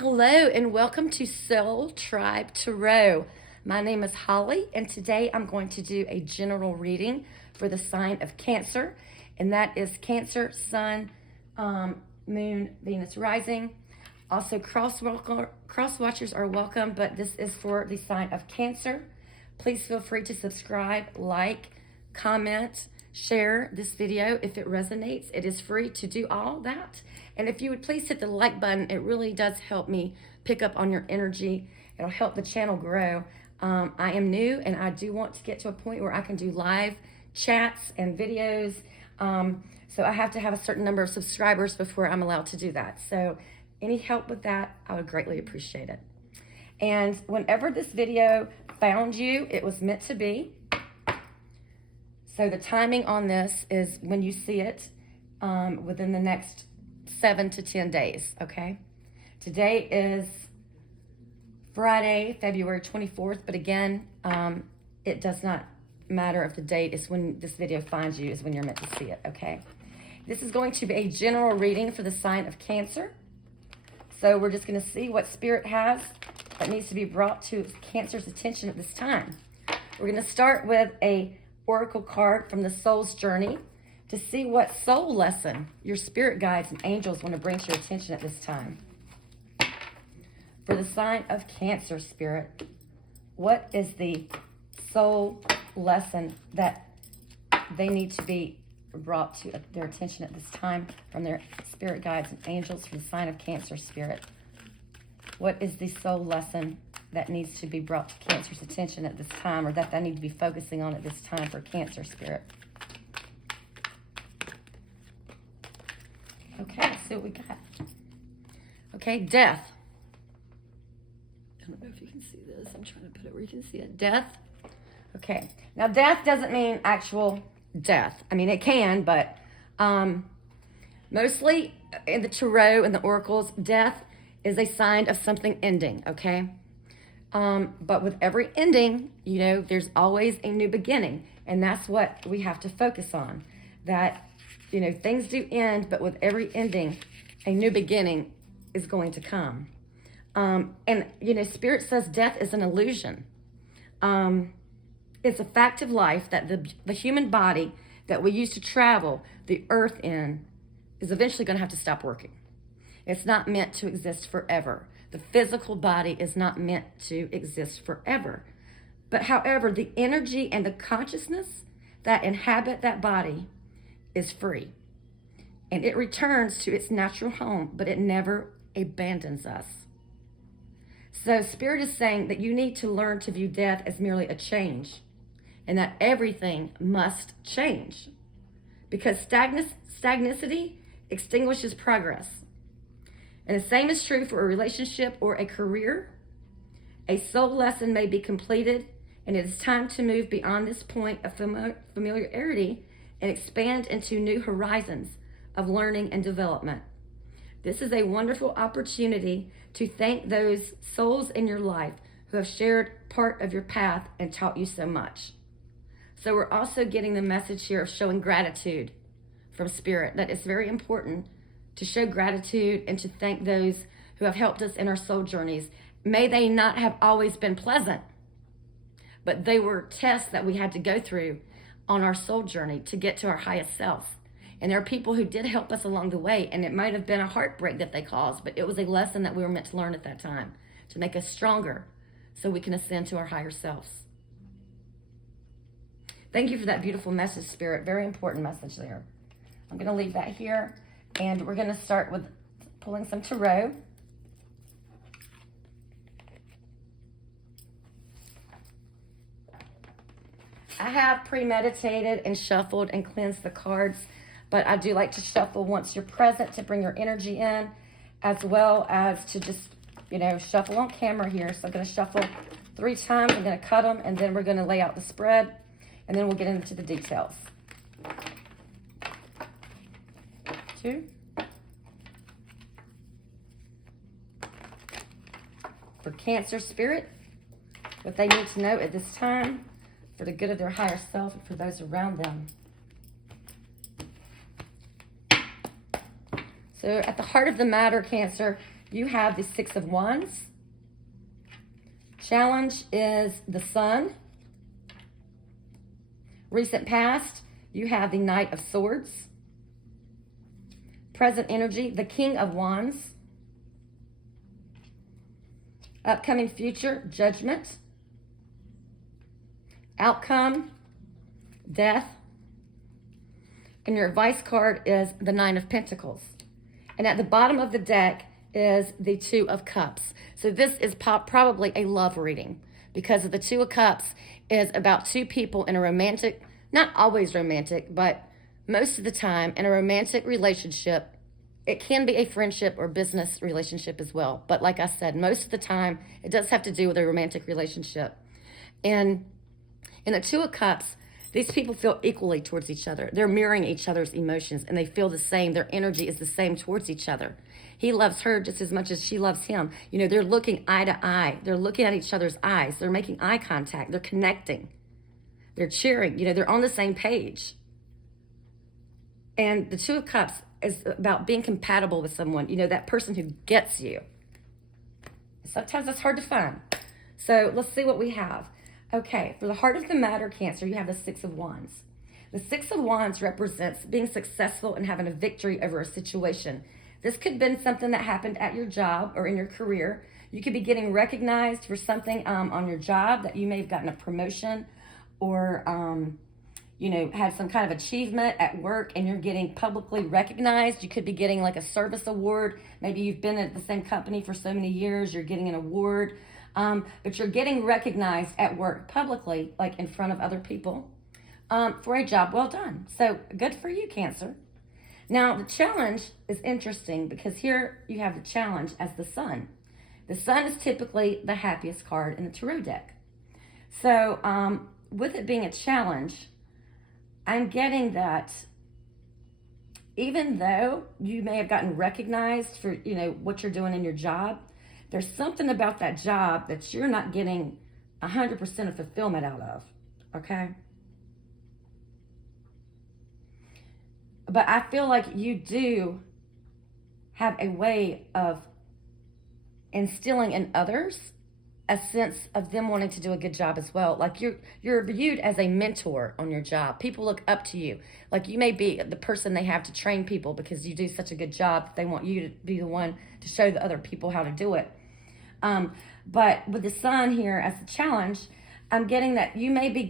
Hello and welcome to Soul Tribe Tarot. My name is Holly and today I'm going to do a general reading for the sign of Cancer, and that is Cancer, Sun, Moon, Venus rising. Also cross watchers are welcome, but this is for the sign of Cancer. Please feel free to subscribe, like, comment, share this video if it resonates. It is free to do all that. And if you would please hit the like button, it really does help me pick up on your energy. It'll help the channel grow. I am new and I do want to get to a point where I can do live chats and videos. So I have to have a certain number of subscribers before I'm allowed to do that. So any help with that, I would greatly appreciate it. And whenever this video found you, it was meant to be. So the timing on this is when you see it within the next 7 to 10 days, okay? Today is Friday, February 24th, but again, it does not matter if the date is when this video finds you, is when you're meant to see it, okay? This is going to be a general reading for the sign of Cancer. So we're just gonna see what Spirit has that needs to be brought to Cancer's attention at this time. We're gonna start with a oracle card from the soul's journey to see what soul lesson your spirit guides and angels want to bring to your attention at this time. For the sign of Cancer, Spirit, what is the soul lesson that they need to be brought to their attention at this time from their spirit guides and angels for the sign of Cancer, Spirit? What is the soul lesson that needs to be brought to Cancer's attention at this time, or that they need to be focusing on at this time for Cancer, Spirit? Okay, let's see what we got. Okay, death. I don't know if you can see this. I'm trying to put it where you can see it. Death. Okay, now death doesn't mean actual death. I mean, it can, but mostly in the tarot and the oracles, death is a sign of something ending, okay? But with every ending, you know, there's always a new beginning. And that's what we have to focus on. That, you know, things do end, but with every ending, a new beginning is going to come. And, you know, Spirit says death is an illusion. It's a fact of life that the human body that we use to travel the earth in is eventually going to have to stop working. It's not meant to exist forever. The physical body is not meant to exist forever. But however, the energy and the consciousness that inhabit that body is free. And it returns to its natural home, but it never abandons us. So Spirit is saying that you need to learn to view death as merely a change, and that everything must change. Because stagnicity extinguishes progress. And the same is true for a relationship or a career. A soul lesson may be completed, and it is time to move beyond this point of familiarity and expand into new horizons of learning and development. This is a wonderful opportunity to thank those souls in your life who have shared part of your path and taught you so much. So we're also getting the message here of showing gratitude from Spirit, that it's very important to show gratitude and to thank those who have helped us in our soul journeys. May they not have always been pleasant, but they were tests that we had to go through on our soul journey to get to our highest self. And there are people who did help us along the way, and it might have been a heartbreak that they caused, but it was a lesson that we were meant to learn at that time to make us stronger so we can ascend to our higher selves. Thank you for that beautiful message, Spirit. Very important message there. I'm going to leave that here, and we're going to start with pulling some tarot. I have premeditated and shuffled and cleansed the cards, but I do like to shuffle once you're present to bring your energy in, as well as to just, you know, shuffle on camera here. So I'm going to shuffle 3 times. I'm going to cut them, and then we're going to lay out the spread, and then we'll get into the details. 2. For Cancer, Spirit, what they need to know at this time for the good of their higher self and for those around them. So at the heart of the matter, Cancer, you have the Six of Wands. Challenge is the Sun. Recent past, you have the Knight of Swords. Present energy, the King of Wands. Upcoming future, Judgment. Outcome, Death. And your advice card is the Nine of Pentacles. And at the bottom of the deck is the Two of Cups. So this is probably a love reading, because of the Two of Cups is about two people in a romantic, not always romantic, but most of the time in a romantic relationship. It can be a friendship or business relationship as well. But like I said, most of the time, it does have to do with a romantic relationship. And in the Two of Cups, these people feel equally towards each other. They're mirroring each other's emotions, and they feel the same. Their energy is the same towards each other. He loves her just as much as she loves him. You know, they're looking eye to eye. They're looking at each other's eyes. They're making eye contact. They're connecting. They're cheering. You know, they're on the same page. And the Two of Cups is about being compatible with someone. You know, that person who gets you. Sometimes that's hard to find. So let's see what we have. Okay, for the heart of the matter, Cancer, you have the Six of Wands. The Six of Wands represents being successful and having a victory over a situation. This could have been something that happened at your job or in your career. You could be getting recognized for something on your job, that you may have gotten a promotion, or you know, had some kind of achievement at work and you're getting publicly recognized. You could be getting like a service award. Maybe you've been at the same company for so many years, you're getting an award. But you're getting recognized at work publicly, like in front of other people, for a job well done. So good for you, Cancer. Now, the challenge is interesting, because here you have the challenge as the Sun. The Sun is typically the happiest card in the tarot deck. So with it being a challenge, I'm getting that even though you may have gotten recognized for, you know, what you're doing in your job, there's something about that job that you're not getting 100% of fulfillment out of, okay? But I feel like you do have a way of instilling in others a sense of them wanting to do a good job as well. Like you're viewed as a mentor on your job. People look up to you. Like you may be the person they have to train people because you do such a good job. They want you to be the one to show the other people how to do it. But with the Sun here as the challenge, I'm getting that you may be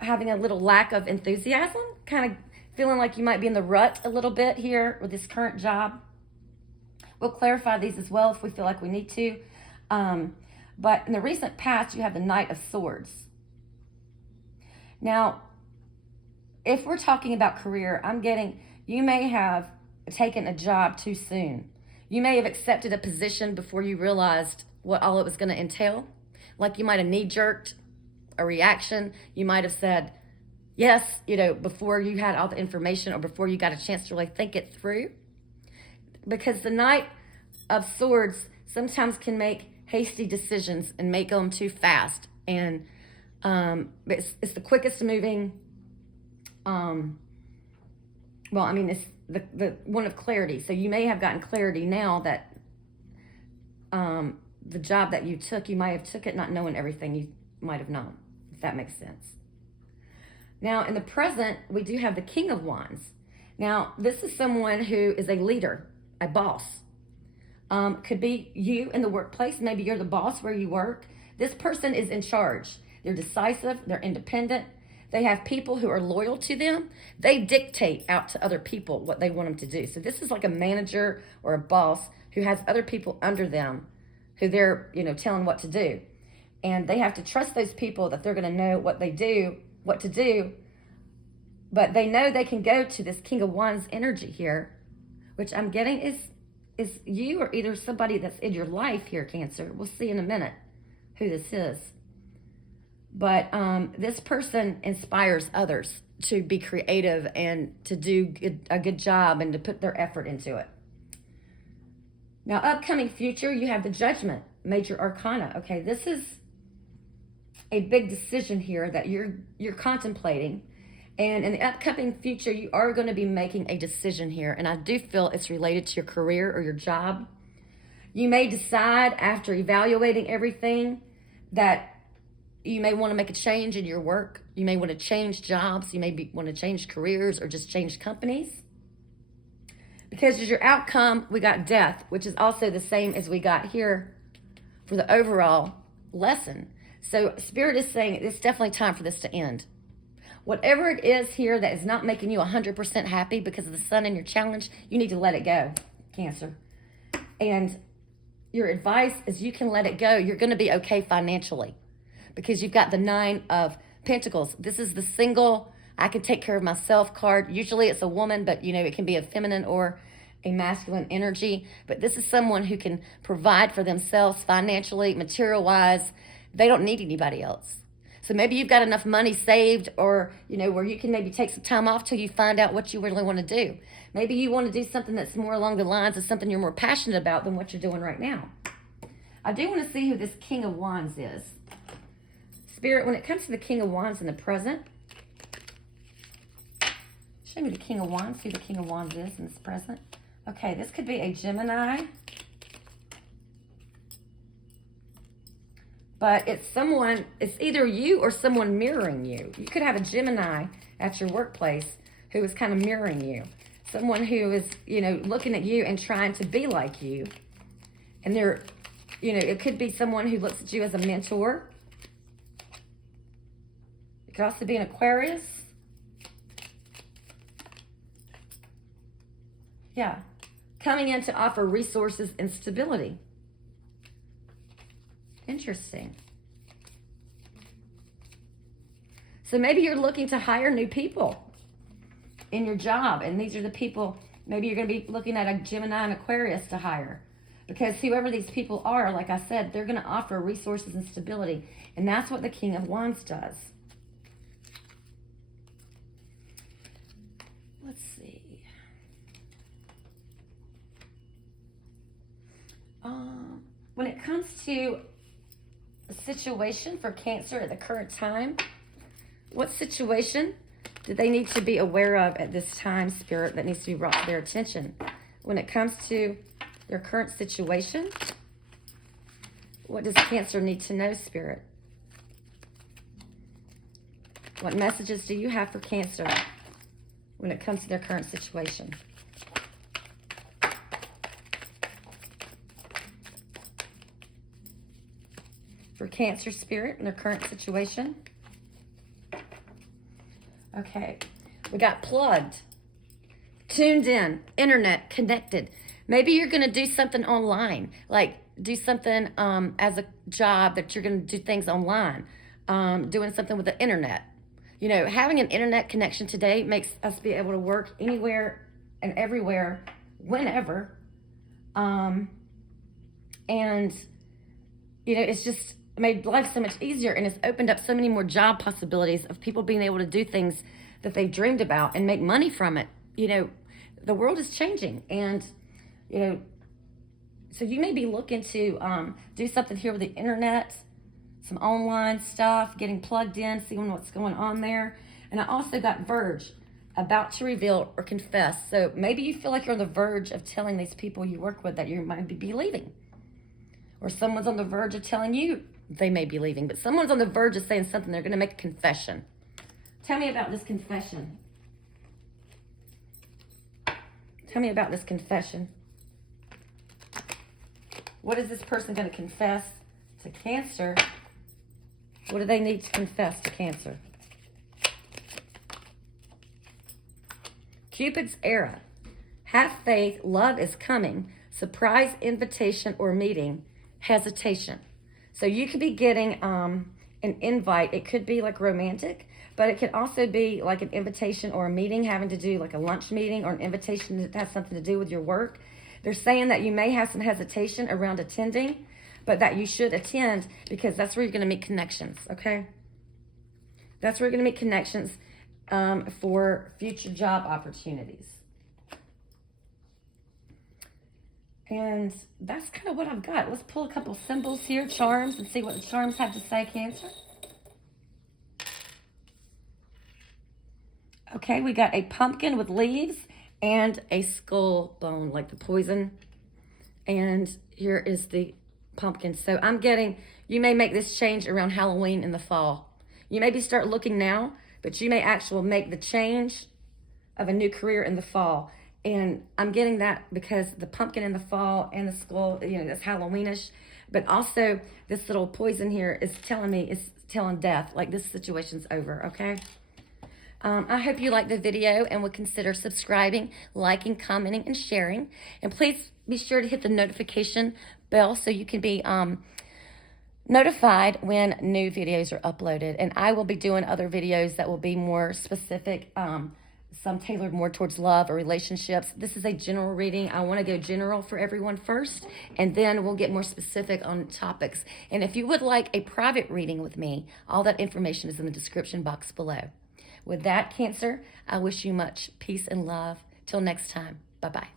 having a little lack of enthusiasm, kind of feeling like you might be in the rut a little bit here with this current job. We'll clarify these as well if we feel like we need to. But in the recent past, you have the Knight of Swords. Now, if we're talking about career, I'm getting you may have taken a job too soon. You may have accepted a position before you realized what all it was going to entail. Like you might have knee-jerked a reaction. You might have said yes, you know, before you had all the information or before you got a chance to really think it through. Because the Knight of Swords sometimes can make hasty decisions and make them too fast. And it's the quickest moving, well, I mean, it's the one of clarity. So you may have gotten clarity now that the job that you took, you might have took it not knowing everything you might have known, if that makes sense. Now, in the present, we do have the King of Wands. Now, this is someone who is a leader, a boss. Could be you in the workplace. Maybe you're the boss where you work. This person is in charge. They're decisive. They're independent. They have people who are loyal to them. They dictate out to other people what they want them to do. So this is like a manager or a boss who has other people under them who they're, you know, telling what to do. And they have to trust those people that they're going to know what to do. But they know they can go to this King of Wands energy here, which I'm getting is you or either somebody that's in your life here, Cancer. We'll see in a minute who this is. But this person inspires others to be creative and to do a good job and to put their effort into it. Now, upcoming future, you have the Judgment, Major Arcana. Okay, this is a big decision here that you're contemplating. And in the upcoming future, you are going to be making a decision here. And I do feel it's related to your career or your job. You may decide after evaluating everything that you may want to make a change in your work. You may want to change jobs. You may want to change careers or just change companies. Because as your outcome, we got death, which is also the same as we got here for the overall lesson. So Spirit is saying it's definitely time for this to end. Whatever it is here that is not making you 100% happy because of the sun in your challenge, you need to let it go, Cancer. And your advice is you can let it go. You're going to be okay financially because you've got the 9 of Pentacles. This is the single, I can take care of myself card. Usually it's a woman, but it can be a feminine or a masculine energy. But this is someone who can provide for themselves financially, material-wise. They don't need anybody else. So maybe you've got enough money saved or, where you can maybe take some time off till you find out what you really want to do. Maybe you want to do something that's more along the lines of something you're more passionate about than what you're doing right now. I do want to see who this King of Wands is. Spirit, when it comes to the King of Wands in the present, show me the King of Wands, who the King of Wands is in this present. Okay, this could be a Gemini. But it's either you or someone mirroring you. You could have a Gemini at your workplace who is kind of mirroring you. Someone who is, looking at you and trying to be like you. And they're, it could be someone who looks at you as a mentor. It could also be an Aquarius. Yeah. Coming in to offer resources and stability. Interesting. So maybe you're looking to hire new people in your job. And these are the people, maybe you're going to be looking at a Gemini and Aquarius to hire. Because whoever these people are, like I said, they're going to offer resources and stability. And that's what the King of Wands does. Let's see. When it comes to a situation for Cancer at the current time, what situation do they need to be aware of at this time, Spirit, that needs to be brought to their attention? When it comes to their current situation, what does Cancer need to know, Spirit? What messages do you have for Cancer when it comes to their current situation? For Cancer, Spirit, in their current situation. Okay, we got plugged, tuned in, internet, connected. Maybe you're going to do something online, like do something as a job that you're going to do things online, doing something with the internet. Having an internet connection today makes us be able to work anywhere and everywhere, whenever. It's just made life so much easier, and it's opened up so many more job possibilities of people being able to do things that they've dreamed about and make money from it. The world is changing, and so you may be looking to do something here with the internet, some online stuff, getting plugged in, seeing what's going on there. And I also got Verge, about to reveal or confess. So maybe you feel like you're on the verge of telling these people you work with that you might be leaving, or someone's on the verge of telling you they may be leaving, but someone's on the verge of saying something. They're going to make a confession. Tell me about this confession. Tell me about this confession. What is this person going to confess to Cancer? What do they need to confess to Cancer? Cupid's era. Have faith. Love is coming. Surprise invitation or meeting. Hesitation. So you could be getting an invite. It could be like romantic, but it could also be like an invitation or a meeting having to do like a lunch meeting, or an invitation that has something to do with your work. They're saying that you may have some hesitation around attending, but that you should attend because that's where you're going to make connections, okay? That's where you're going to make connections for future job opportunities. And that's kind of what I've got. Let's pull a couple symbols here, charms, and see what the charms have to say, Cancer. Okay, we got a pumpkin with leaves and a skull bone, like the poison And here is the pumpkin. So I'm getting, you may make this change around Halloween in the fall. You maybe start looking now, but you may actually make the change of a new career in the fall. And I'm getting that because the pumpkin in the fall and the skull, you know, that's Halloweenish. But also this little poison here is telling me, it's telling death, like this situation's over, okay? I hope you liked the video and would consider subscribing, liking, commenting, and sharing. And please be sure to hit the notification bell so you can be notified when new videos are uploaded. And I will be doing other videos that will be more specific, some tailored more towards love or relationships. This is a general reading. I want to go general for everyone first, and then we'll get more specific on topics. And if you would like a private reading with me, all that information is in the description box below. With that, Cancer, I wish you much peace and love. Till next time, bye-bye.